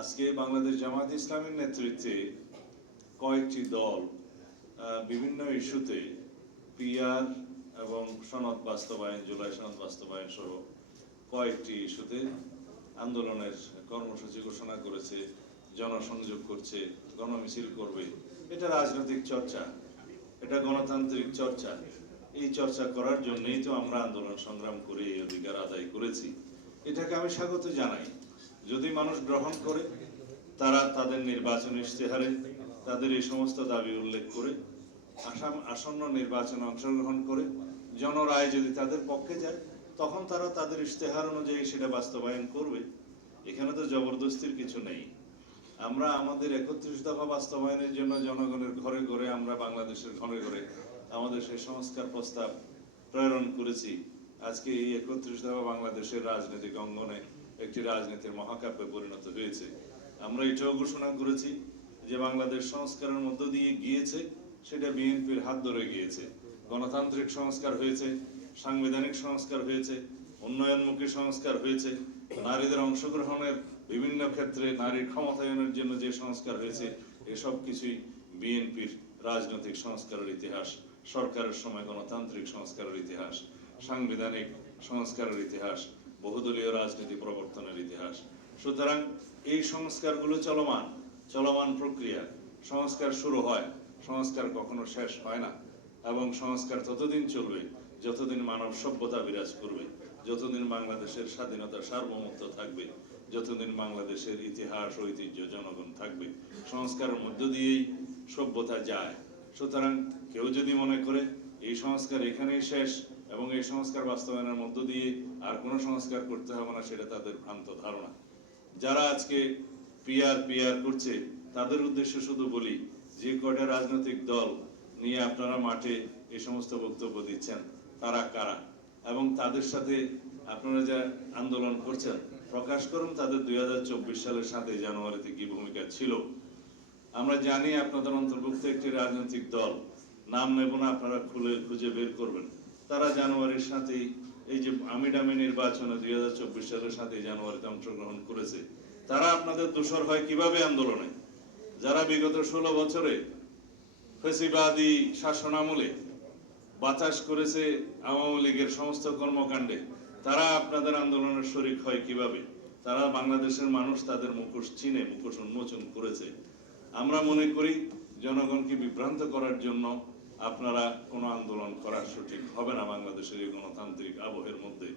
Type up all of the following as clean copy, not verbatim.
আজকে বাংলাদেশ জামায়াত ইসলামের নেতৃত্বে কয়েকটি দল বিভিন্ন ইস্যুতে পিআর এবং সনদ বাস্তবায়ন, জুলাই সনদ বাস্তবায়ন সহ কয়েকটি ইস্যুতে আন্দোলনের কর্মসূচি ঘোষণা করেছে, জনসংযোগ করছে, গণমিছিল করবে। এটা রাজনৈতিক চর্চা, এটা গণতান্ত্রিক চর্চা। এই চর্চা করার জন্যই তো আমরা আন্দোলন সংগ্রাম করে এই অধিকার আদায় করেছি। এটাকে আমি স্বাগত জানাই। যদি মানুষ গ্রহণ করে, তারা তাদের নির্বাচন ইশতেহারে তাদের এই সমস্ত দাবি উল্লেখ করে আসন্ন নির্বাচনে অংশগ্রহণ করে জনরায় যদি তাদের পক্ষে যায়, তখন তারা তাদের ইশতেহার অনুযায়ী সেটা বাস্তবায়ন করবে। এখানে তো জবরদস্তির কিছু নেই। আমরা আমাদের 31 দফা বাস্তবায়নের জন্য জনগণের ঘরে ঘরে, আমরা বাংলাদেশের ঘরে ঘরে আমাদের সেই সংস্কার প্রস্তাব প্রেরণ করেছি। আজকে এই 31 দফা বাংলাদেশের রাজনৈতিক অঙ্গনে একটি রাজনীতির মহাকাব্যে পরিণত হয়েছে। আমরা এটাও ঘোষণা করেছি যে বাংলাদেশ সংস্কারের মধ্য দিয়ে গিয়েছে, সেটা বিএনপির হাত ধরে গিয়েছে। গণতান্ত্রিক সংস্কার হয়েছে, সাংবিধানিক সংস্কার হয়েছে, উন্নয়নমুখী সংস্কার হয়েছে, নারীদের অংশগ্রহণের বিভিন্ন ক্ষেত্রে নারীর ক্ষমতায়নের জন্য যে সংস্কার হয়েছে, এসব কিছুই বিএনপির রাজনৈতিক সংস্কারের ইতিহাস, সরকারের সময় গণতান্ত্রিক সংস্কারের ইতিহাস, সাংবিধানিক সংস্কারের ইতিহাস, বহুদলীয় রাজনীতি প্রবর্তনের ইতিহাস। সুতরাং এই সংস্কারগুলো চলমান প্রক্রিয়া। সংস্কার শুরু হয়, সংস্কার কখনো শেষ হয় না, এবং সংস্কার ততদিন চলবে যতদিন মানব সভ্যতা বিরাজ করবে, যতদিন বাংলাদেশের স্বাধীনতা সার্বভৌমত্ব থাকবে, যতদিন বাংলাদেশের ইতিহাস ঐতিহ্য জনগণ থাকবে। সংস্কারের মধ্য দিয়েই সভ্যতা যায়। সুতরাং কেউ যদি মনে করে এই সংস্কার এখানেই শেষ এবং এই সংস্কার বাস্তবায়নের মধ্য দিয়ে আর কোনো সংস্কার করতে হবে না, সেটা তাদের ভ্রান্ত ধারণা। যারা আজকে পিআর করছে, তাদের উদ্দেশ্যে শুধু বলি, যে কয়টা রাজনৈতিক দল নিয়ে আপনারা মাঠে এই সমস্ত বক্তব্য দিচ্ছেন, তারা কারা এবং তাদের সাথে আপনারা যা আন্দোলন করছেন, প্রকাশ করুন তাদের 2024 সালের 7 জানুয়ারিতে কি ভূমিকা ছিল। আমরা জানি আপনাদের অন্তর্ভুক্ত একটি রাজনৈতিক দল, নাম নেব না, আপনারা খুঁজে বের করবেন। তারা জানুয়ারির 7 এই যে আমিডামি নির্বাচনে 2024 সালের 7 জানুয়ারিতে অংশগ্রহণ করেছে। তারা আপনাদের দোসর হয় কিভাবে আন্দোলনে? যারা বিগত 16 বছরে ফ্যাসিবাদী শাসনামলে বাতাস করেছে আওয়ামী লীগের সমস্ত কর্মকাণ্ডে, তারা আপনাদের আন্দোলনের শরিক হয় কিভাবে? তারা বাংলাদেশের মানুষ তাদের মুখোশ চিনে, মুখোশ উন্মোচন করেছে। আমরা মনে করি জনগণকে বিভ্রান্ত করার জন্য আপনারা কোনো আন্দোলন করা সঠিক হবে না বাংলাদেশের এই গণতান্ত্রিক আবহের মধ্যে।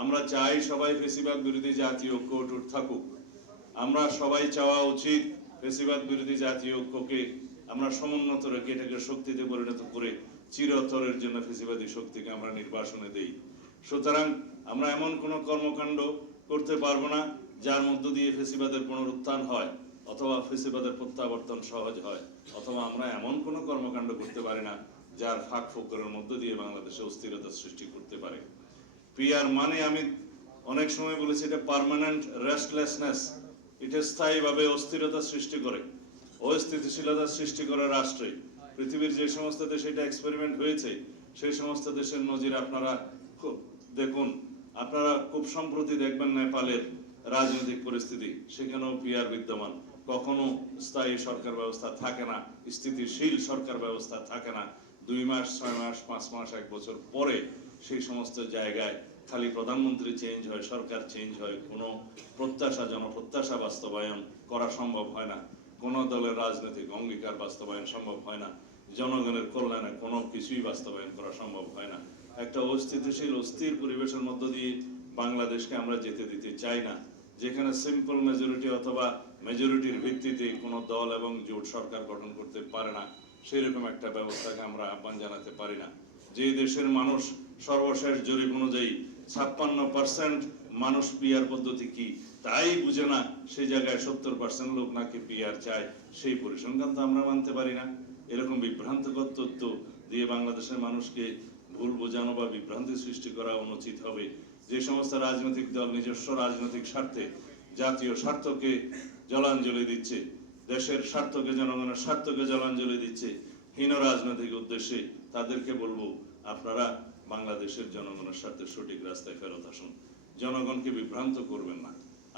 আমরা চাই সবাই ফ্যাসিবাদ বিরোধী জাতীয় ঐক্য অটুট থাকুক। আমরা সবাই চাওয়া উচিত ফ্যাসিবাদ বিরোধী জাতীয় ঐক্যকে আমরা সমুন্নত রেখে এটাকে শক্তিতে পরিণত করে চিরতরের জন্য ফ্যাসিবাদী শক্তিকে আমরা নির্বাসনে দেই। সুতরাং আমরা এমন কোনো কর্মকাণ্ড করতে পারবো না যার মধ্য দিয়ে ফ্যাসিবাদের পুনরুত্থান হয় অথবা ফ্যাসিবাদের প্রত্যাবর্তন সহজ হয়, অথবা আমরা এমন কোনো কর্মকাণ্ড করতে পারি না যার ফাঁক ফোকরের মধ্য দিয়ে বাংলাদেশে অস্থিরতা সৃষ্টি করতে পারে। পিআর মানে আমি অনেক সময় বলেছি, এটা পার্মানেন্ট রেস্টলেসনেস। এটা স্থায়ীভাবে অস্থিরতা সৃষ্টি করে, অস্থিতিশীলতা সৃষ্টি করে রাষ্ট্রে। পৃথিবীর যে সমস্ত দেশে এটা এক্সপেরিমেন্ট হয়েছে, সেই সমস্ত দেশের নজির আপনারা দেখুন। আপনারা খুব সম্প্রতি দেখবেন নেপালের রাজনৈতিক পরিস্থিতি, সেখানেও পিআর বিদ্যমান। কখনো স্থায়ী সরকার ব্যবস্থা থাকে না, স্থিতিশীল সরকার ব্যবস্থা থাকে না। 2 মাস, 6 মাস, 5 মাস, 1 বছর পরে সেই সমস্ত জায়গায় খালি প্রধানমন্ত্রী চেঞ্জ হয়, সরকার চেঞ্জ হয়, কোনো জনপ্রত্যাশা বাস্তবায়ন করা সম্ভব হয় না, কোনো দলের রাজনৈতিক অঙ্গীকার বাস্তবায়ন সম্ভব হয় না, জনগণের কল্যাণে কোনো কিছুই বাস্তবায়ন করা সম্ভব হয় না। একটা অস্থিতিশীল অস্থির পরিবেশের মধ্য দিয়ে বাংলাদেশকে আমরা যেতে দিতে চাই না, যেখানে সিম্পল মেজরিটি অথবা মেজরিটির ভিত্তিতে কোনো দল এবং জোট সরকার গঠন করতে পারে না, সেরকম একটা ব্যবস্থাকে আমরা আহ্বান জানাতে পারি না। যে দেশের মানুষ সর্বশেষ জরিপ অনুযায়ী 56% মানুষ পিআর পদ্ধতি কি তাই বুঝে না, সেই জায়গায় 70% লোক নাকি পিআর চায়, সেই পরিসংখ্যান তো আমরা মানতে পারি না। এরকম বিভ্রান্তকর তথ্য দিয়ে বাংলাদেশের মানুষকে ভুল বোঝানো বা বিভ্রান্তি সৃষ্টি করা অনুচিত হবে। যে সমস্ত রাজনৈতিক দল নিজস্ব রাজনৈতিক স্বার্থে, জাতীয় স্বার্থকে জলাঞ্জলি দিচ্ছে, দেশের স্বার্থকে, জনগণের স্বার্থকে জলাঞ্জলি দিচ্ছে হীন রাজনৈতিক উদ্দেশ্যে, তাদেরকে বলবো আপনারা বাংলাদেশের জনগণের স্বার্থে সঠিক রাস্তায় ফেরত আসুন। জনগণকে বিভ্রান্ত করবেন না।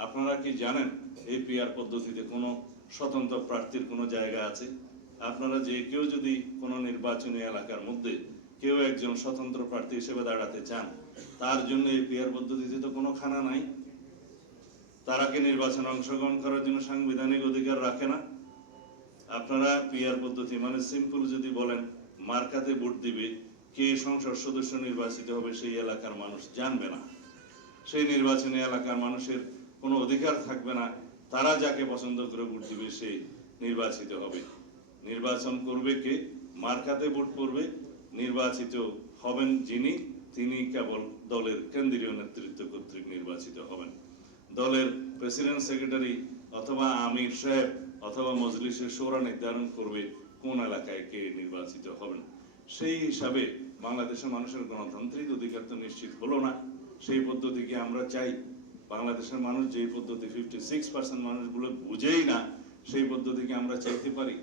আপনারা কি জানেন এই পিআর পদ্ধতিতে কোনো স্বতন্ত্র প্রার্থীর কোনো জায়গা আছে? আপনারা যে কেউ যদি কোনো নির্বাচনী এলাকার মধ্যে কেউ একজন স্বতন্ত্র প্রার্থী হিসেবে দাঁড়াতে চান, তার জন্য এই পিআর পদ্ধতিতে তো কোনো খানা নাই। তারা কি নির্বাচনে অংশগ্রহণ করার জন্য সাংবিধানিক অধিকার রাখে না? আপনারা পিআর পদ্ধতি মানে সিম্পল যদি বলেন মার্কাতে ভোট দিবে, কে সংসদ সদস্য নির্বাচিত হবে সেই এলাকার মানুষ জানবে না, সেই নির্বাচনী এলাকার মানুষের কোনো অধিকার থাকবে না, তারা যাকে পছন্দ করে ভোট দিবে সে নির্বাচিত হবে। নির্বাচন করবে কে? মার্কাতে ভোট পড়বে, নির্বাচিত হবেন যিনি, তিনি কেবল দলের কেন্দ্রীয় নেতৃত্ব কর্তৃক নির্বাচিত হবেন। দলের প্রেসিডেন্ট, সেক্রেটারি অথবা আমির সাহেব অথবা মজলিসের শোরা নির্ধারণ করবে কোন এলাকায় কে নির্বাচিত হবেন। সেই হিসাবে বাংলাদেশের মানুষের গণতান্ত্রিক অধিকার তো নিশ্চিত হলো না। সেই পদ্ধতিকে আমরা চাই। বাংলাদেশের মানুষ যেই পদ্ধতি 56% মানুষগুলো বুঝেই না, সেই পদ্ধতিকে আমরা চাইতে পারি?